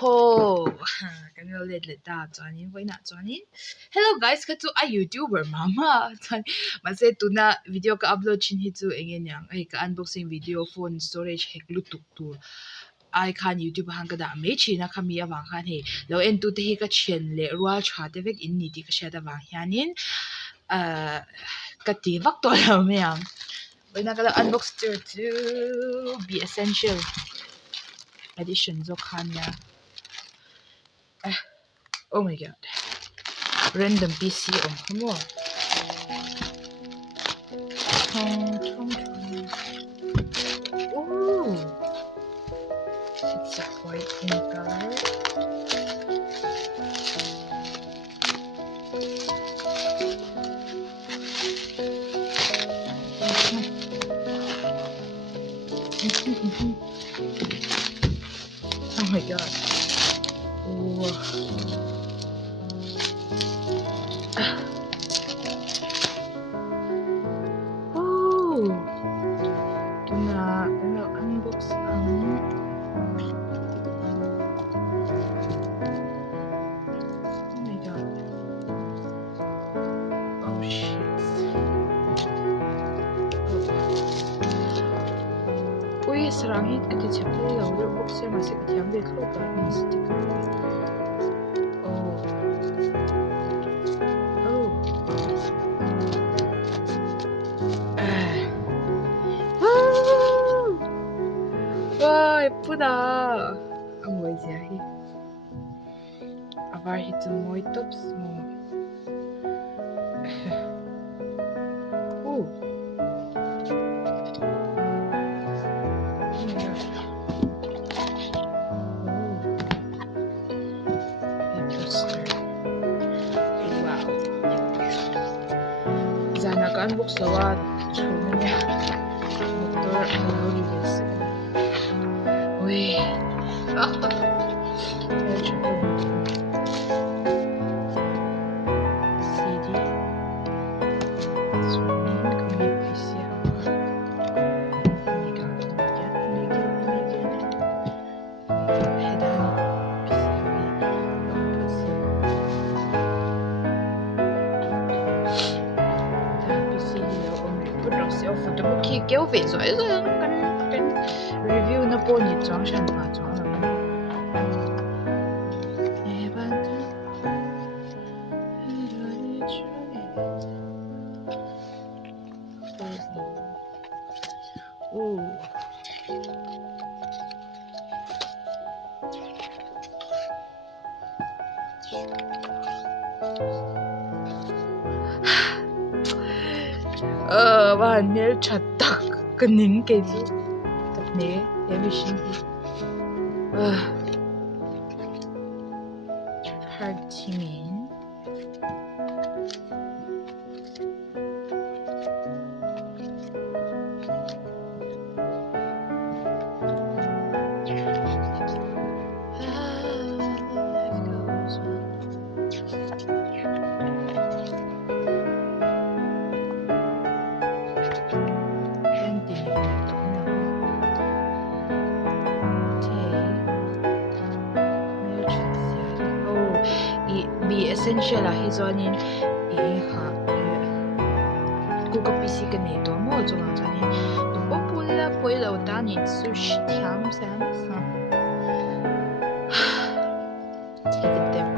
ho kan lo let da chuanin voina chuanin hello guys ka chu a youtuber mama chuan ma se tuna video ka upload chin hi chu engen yang ai ka unboxing video phone storage hack lu tuk tu ai khan youtube hang ka da me china khami awang khan he lo en tu te hi ka chen le rual tha te vek in ni ti ka sha da wang hianin ka ti vak to lo me yang voina ka unbox to be essential edition zo khan ya oh my god random PC on come on ooh it's a white in color oh my god ooh. Unbox ang oh my god oh shit ui sarang hit ka ti chapel lo ro box ya ma se ka thiam ve khlo ka ni sticker oh 와 예쁘다 아 뭐지 히 아발 히트 모이 톱스 뭐 오 Sana ka unbox lawa 처음에 모tor 나오기 됐어 왜 CD 스윙 그게 PC야 내가 해당 PC야 photobooki kéo về rồi cái review nó po nhiệt chóng sản phẩm chóng là và nếu chặt tắc cái nín cái gì tập né em bị sinh hard teaming be essential là hi zonin e ha Google PC cái này to mo zo ang chani to po pula po lo ta ni sushi thiam sam sa take it them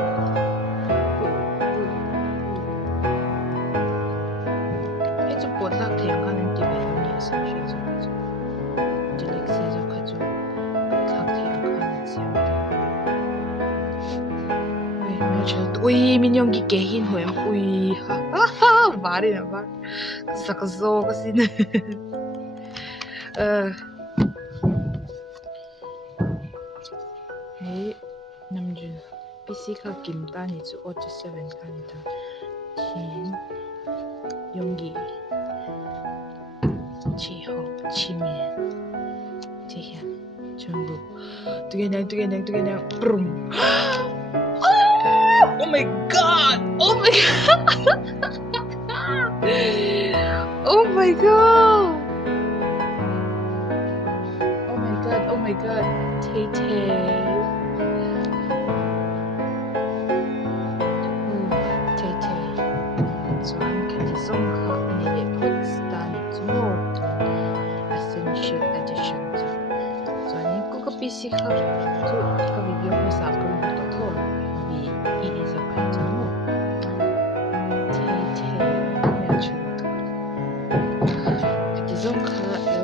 it's a pot la thiam kan ti be ni essential zo delete se zo ka zo thak thiam kan siam ui 민영기 개흰 호엠 ui 하하하 말이네 말 sakzo kasi na hey namjun PC ka 김단이 주 57 kanita 진 용기 지호 치민 재현 전부 두개냥 브룸 Oh my god! Oh my god! Oh my god! Oh my god! Oh my god! Tay Tay. PC ค่ะทุกก็วิดีโอภาษาก็รู้ตัวทั่วบีอีจะไปจมูกเท่ๆไม่ชูตัวที่ส่งค่ะ